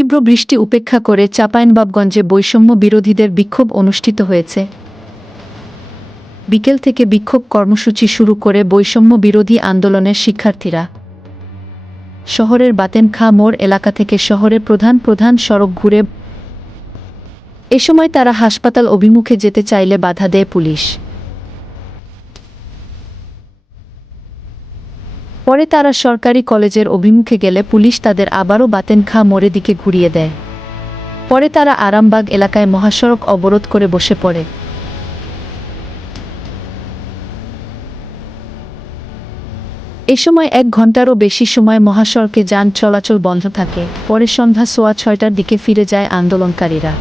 তীব্র বৃষ্টি উপেক্ষা করে চাঁপাইনবাবগঞ্জে বৈষম্য বিরোধীদের বিক্ষোভ অনুষ্ঠিত হয়েছে। বিকেল থেকে বিক্ষোভ কর্মসূচি শুরু করে বৈষম্য বিরোধী আন্দোলনের শিক্ষার্থীরা শহরের বাতেন খাঁ মোড় এলাকা থেকে শহরের প্রধান প্রধান সড়ক ঘুরে এ সময় তারা হাসপাতাল অভিমুখে যেতে চাইলে বাধা দেয় পুলিশ। পরে তারা সরকারি কলেজের অভিমুখে গেলে পুলিশ তাদের আবারও বাতেন খাঁ মোড়ের দিকে ঘুরিয়ে দেয়। পরে তারা আরামবাগ এলাকায় মহাসড়ক অবরোধ করে বসে পড়ে। এ সময় 1 ঘণ্টারও বেশি সময় মহাসড়কে যান চলাচল বন্ধ থাকে। পরে সন্ধ্যা 6:15টার দিকে ফিরে যায় আন্দোলনকারীরা।